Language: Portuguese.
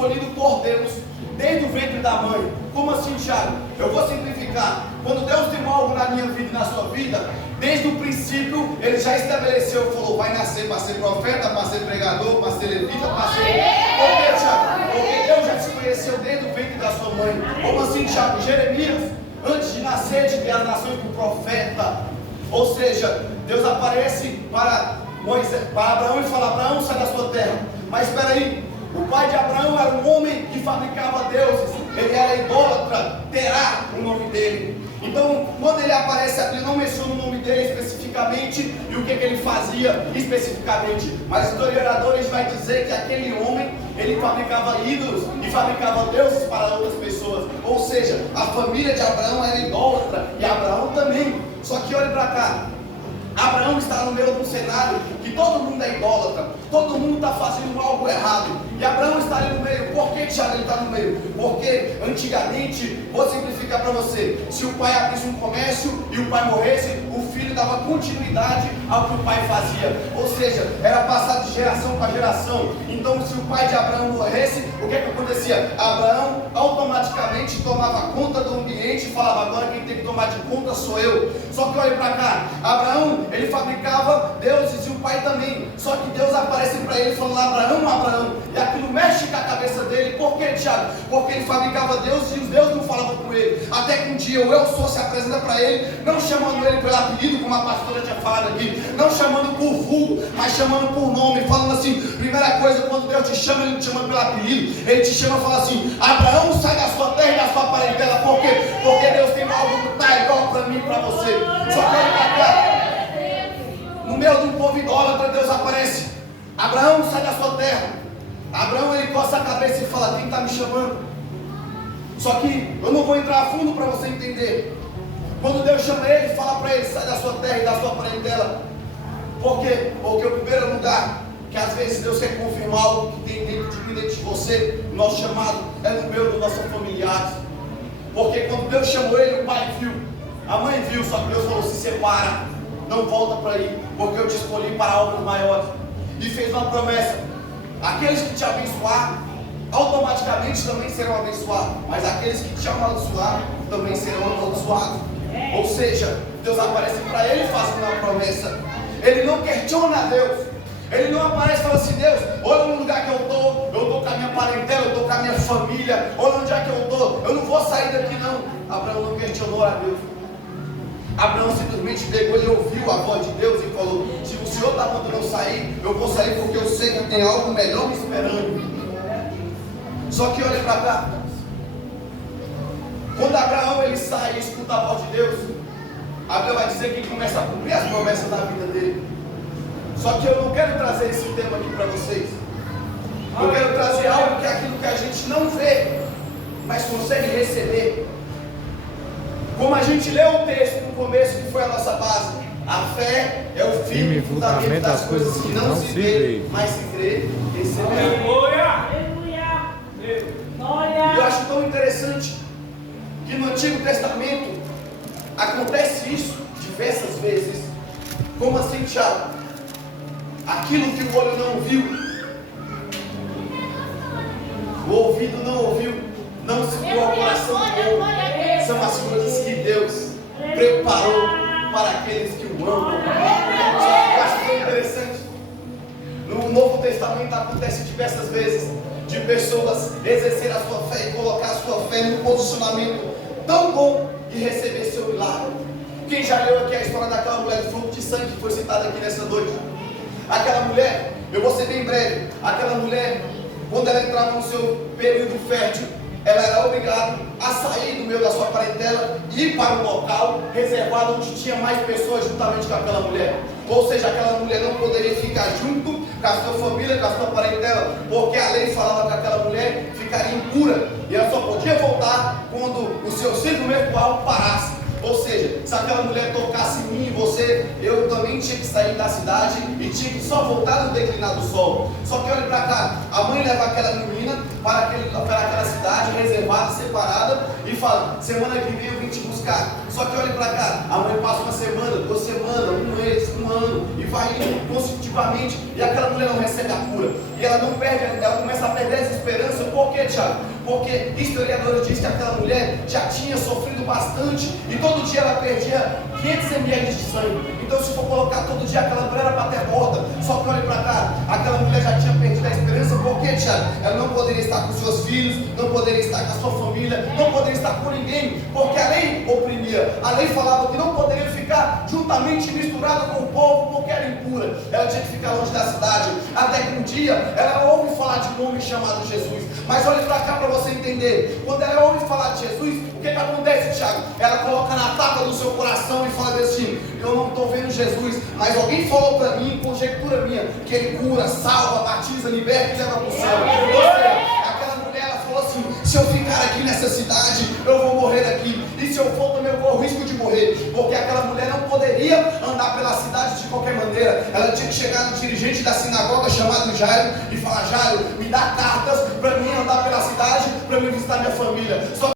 escolhido por Deus desde o ventre da mãe. Como assim, Thiago? Eu vou simplificar. Quando Deus tem algo na minha vida e na sua vida, desde o princípio, Ele já estabeleceu, falou, vai nascer para ser profeta, para ser pregador, para ser levita, para ser... Por quê, Thiago? Porque Deus já te conheceu desde o ventre da sua mãe. Como assim, Thiago? Jeremias, antes de nascer, de ter as nações do profeta. Ou seja, Deus aparece para Abraão e fala, Abraão, sai da sua terra. Mas espera aí, o pai de Abraão era um homem que fabricava deuses. Ele era idólatra, Terá o nome dele. Então, quando ele aparece aqui, não menciona o nome dele especificamente e o que ele fazia especificamente. Mas historiadores vão dizer que aquele homem, ele fabricava ídolos e fabricava deuses para outras pessoas. Ou seja, a família de Abraão era idólatra e Abraão também. Só que olhe para cá. Abraão está no meio de um cenário que todo mundo é idólatra, todo mundo está fazendo algo errado, e Abraão está ali no meio. Por que, Thiago, ele está no meio? Porque antigamente, vou simplificar para você, se o pai abrisse um comércio e o pai morresse, o filho dava continuidade ao que o pai fazia, ou seja, era passado de geração para geração. Então, se o pai de Abraão morresse, o que acontecia? Abraão automaticamente tomava conta do ambiente e falava, agora quem tem que tomar de conta sou eu. Só que olha para cá, Abraão, ele fabricava deuses e o pai também. Só que Deus aparece para ele falando, Abraão, Abraão. E aquilo mexe com a cabeça dele. Por quê, Thiago? Porque ele fabricava deuses e os deuses não falavam com ele. Até que um dia o Eu Sou se apresenta para ele, não chamando ele pelo apelido, como a pastora tinha falado aqui, não chamando por vulgo, mas chamando por nome, falando assim, primeira coisa, quando Deus te chama, Ele não te chama pelo apelido, Ele te chama e fala assim, Abraão, sai da sua terra e da sua parentela. Por quê? Porque Deus tem algo que está igual para mim e para você. Só que olha para cá. No meio de um povo idólatra, Deus aparece. Abraão, sai da sua terra. Abraão, ele coça a cabeça e fala, quem está me chamando? Só que eu não vou entrar a fundo para você entender. Quando Deus chama ele, fala para ele, sai da sua terra e da sua parentela. Por quê? Porque o primeiro lugar que às vezes Deus quer confirmar algo que tem dentro de mim, dentro de você, o nosso chamado é no meio dos nossos familiares. Porque quando Deus chamou ele, o pai viu, a mãe viu, só que Deus falou, se separa, não volta para aí, porque eu te escolhi para obras maiores. E fez uma promessa, aqueles que te abençoar, automaticamente também serão abençoados, mas aqueles que te amaldiçoar, também serão amaldiçoados. Ou seja, Deus aparece para ele fazendo uma promessa. Ele não questiona Deus. Ele não aparece e fala assim, Deus, olha no lugar que eu estou com a minha parentela, eu estou com a minha família, olha onde é que eu estou, eu não vou sair daqui não. Abraão não questionou a Deus. Abraão simplesmente pegou e ouviu a voz de Deus e falou, se o Senhor está mandando eu sair, eu vou sair porque eu sei que tem algo melhor me esperando. Só que olha para cá. Quando Abraão ele sai e escuta a voz de Deus, a Bíblia vai dizer que ele começa a cumprir as promessas da vida dele. Só que eu não quero trazer esse tema aqui para vocês. Eu quero trazer algo que é aquilo que a gente não vê, mas consegue receber. Como a gente leu o texto no começo, que foi a nossa base, a fé é o firme e fundamento das coisas que não se vê, mas se crê, receber. E eu acho tão interessante que no Antigo Testamento acontece isso diversas vezes. Como assim, Thiago? Aquilo que o olho não viu, o ouvido não ouviu, não se viu ao coração do homem, são as coisas que Deus preparou para aqueles que o amam. Eu acho tão interessante. No Novo Testamento acontece diversas vezes de pessoas exercer a sua fé e colocar a sua fé num posicionamento tão bom e receber seu milagre. Quem já leu aqui a história daquela mulher do fluxo de sangue que foi citada aqui nessa noite? Aquela mulher, eu vou ser bem breve, aquela mulher, quando ela entrava no seu período fértil, ela era obrigada a sair do meio da sua parentela e ir para um local reservado onde tinha mais pessoas juntamente com aquela mulher. Ou seja, aquela mulher não poderia ficar junto com a sua família, com a sua parentela, porque a lei falava que aquela mulher ficaria impura e ela só podia voltar quando o seu ciclo menstrual parasse. Ou seja, se aquela mulher tocasse em mim e você, eu também tinha que sair da cidade e tinha que só voltar no declinar do sol. Só que olha para cá, a mãe leva aquela menina para aquela cidade reservada, separada, e fala, semana que vem eu vim te buscar. Só Só que olha para cá, a mãe passa uma semana, 2 semanas, um mês, um ano, e vai indo consecutivamente, e aquela mulher não recebe a cura, e ela não perde, ela começa a perder essa esperança. Por quê, Thiago? Porque historiadores dizem que aquela mulher já tinha sofrido bastante, e todo dia ela perdia 500 ml de sangue. Então, se for colocar todo dia, aquela mulher era para ter morta. Só que olha para cá, aquela mulher já tinha perdido a esperança. Por quê, Thiago? Ela não poderia estar com seus filhos, não poderia estar com a sua família, não poderia estar com ninguém, porque a lei oprimia. A lei falava que não poderia ficar juntamente misturada com o povo, porque era impura. Ela tinha que ficar longe da cidade. Até que um dia ela ouve falar de um homem chamado Jesus. Mas olha para cá para você entender. Quando ela ouve falar de Jesus, o que acontece, Thiago? Ela coloca na tapa do seu coração e fala assim: eu não estou vendo Jesus, mas alguém falou para mim, conjectura minha, que ele cura, salva, batiza, liberta e leva para o céu. Ou seja, aquela mulher, ela falou assim: se eu ficar aqui nessa cidade, eu vou morrer daqui. E se eu for também, eu corro risco de morrer. Porque aquela mulher não poderia andar pela cidade de qualquer maneira. Ela tinha que chegar no dirigente da sinagoga chamado Jairo e falar: Jairo, me dá cartas para mim andar pela cidade, para mim visitar minha família. Só